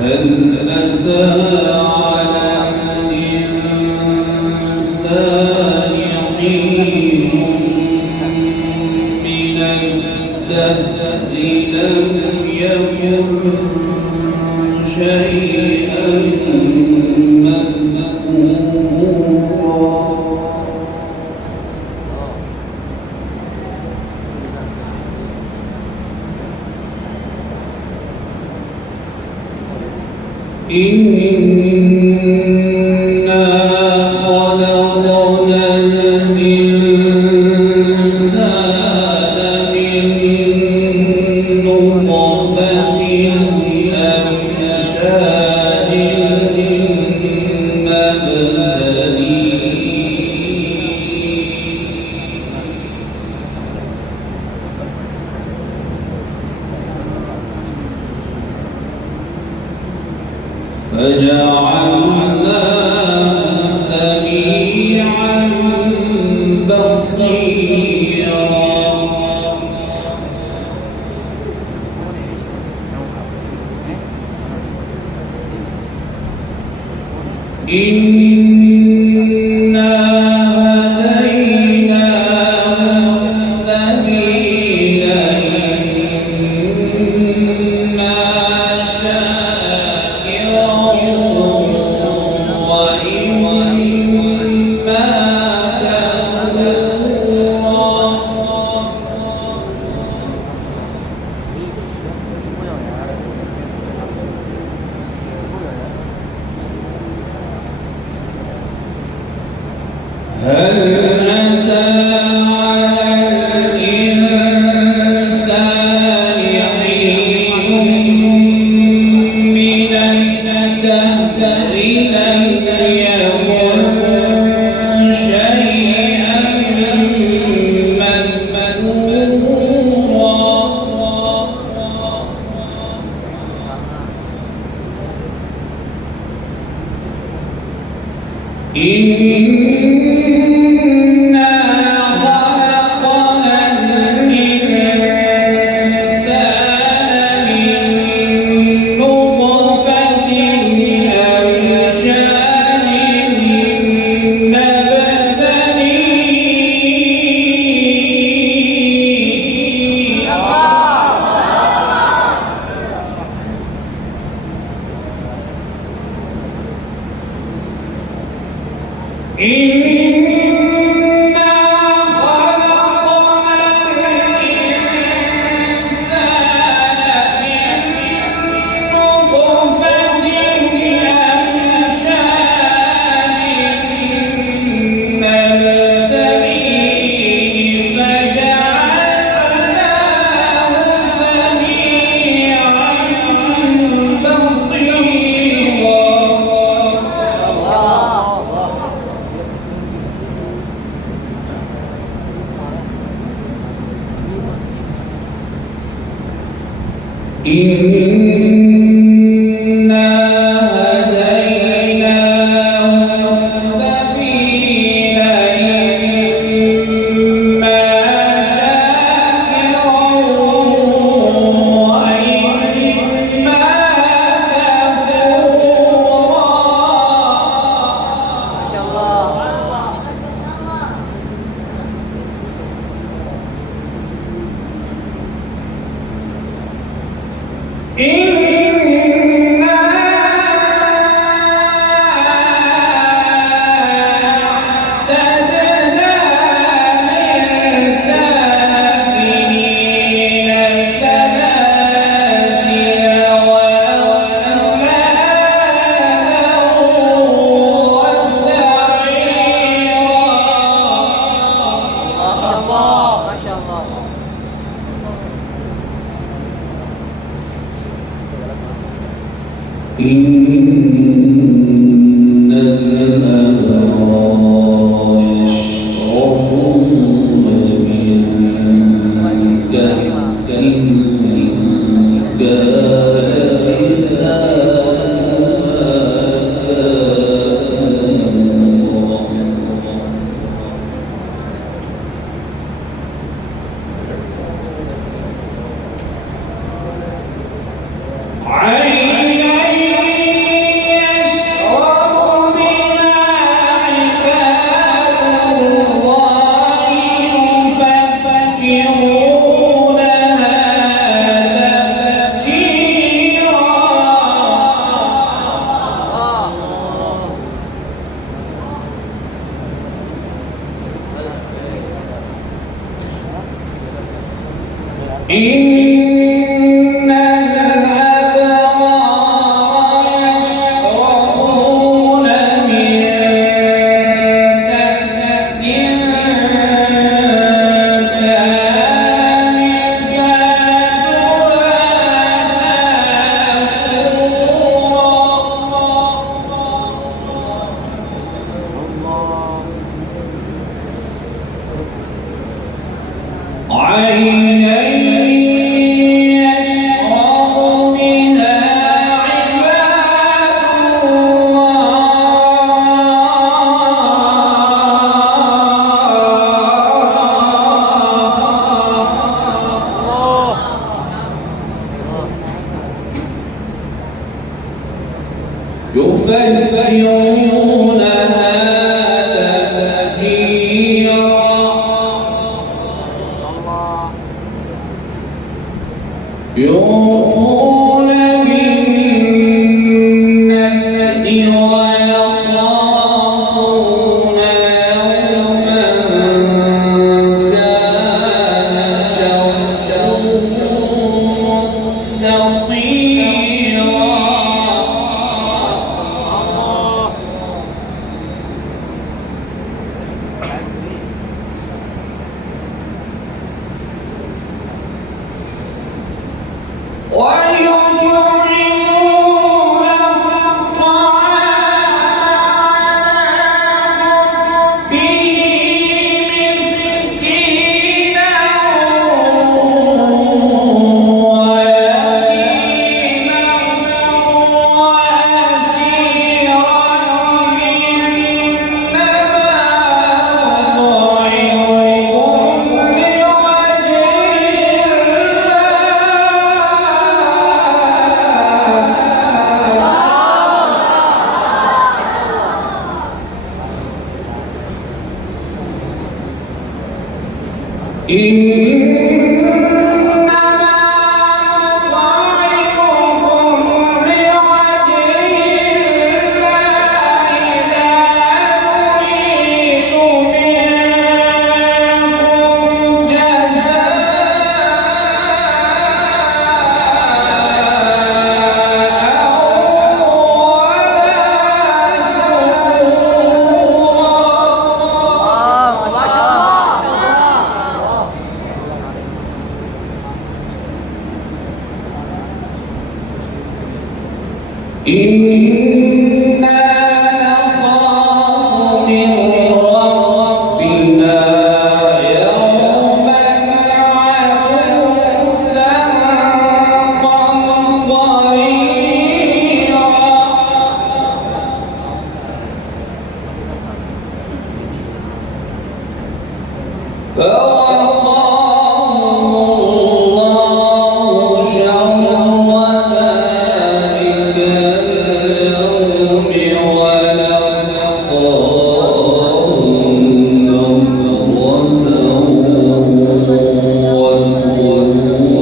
هل أتى على الإنسان حين من الدهر لم يكن شيئا مذكورا إنا خلقنا الإنسان من نطفة أمشاج فجعلناه سميعا بصيرا إنا هديناه السبيل إما شاكرا وإما كفورا هل أتى على الإنسان حين من الدهر لم يكن شيئا مذكورا إنا خلقنا الإنسان من نطفة أمشاج إنا خلقنا الإنسان من نطفة أمشاج نبتليه فجعلناه سميعا بصيرا إنا هديناه السبيل إما شاكرا وإما كفورا الله ما شاء الله. إن الأبرار يشربون من كأس كان إن الأبرار يشربون من كأس كان كافورا عينا يفجرونها تفجيرا يوفون بالنذر ويخافون يوما كان شره مستطيرا ويطعمون الطعام به مسكينا ويتيما وأسيرا إنما نطعمكم لوجه إنما نطعمكم لوجه الله لا نريد منكم إنا نخاف من ربنا يوما عبوسا قمطريرا فوقاهم الله شر ذلك اليوم ولقاهم نضرة وسرورا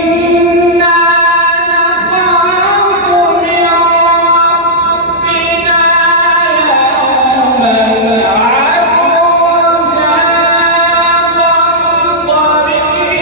إنا نخاف من ربنا يوما عبوسا قمطريرا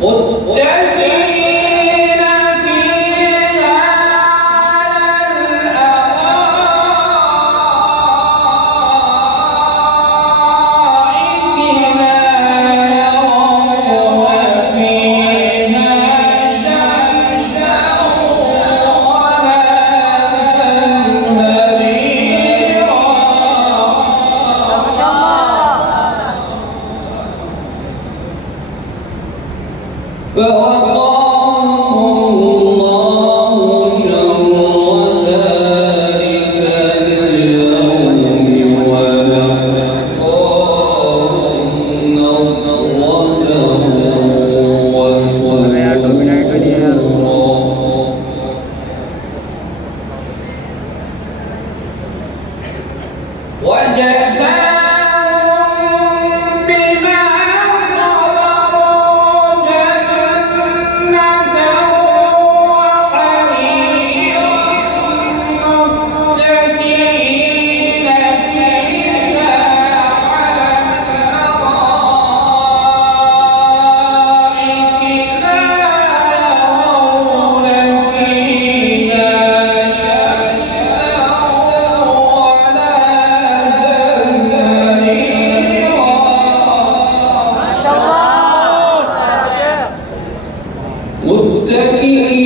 متكئين فيها على الأرائك لا يرون فيها شمسا ولا زمهريرا فوقاهم الله شر ذلك اليوم ولقاهم نضرة وسرورا وجزاهم بما صبروا جنة وحريرا متكئين فيها على الأرائك لا يرون فيها شمسا ولا زمهريرا متكئين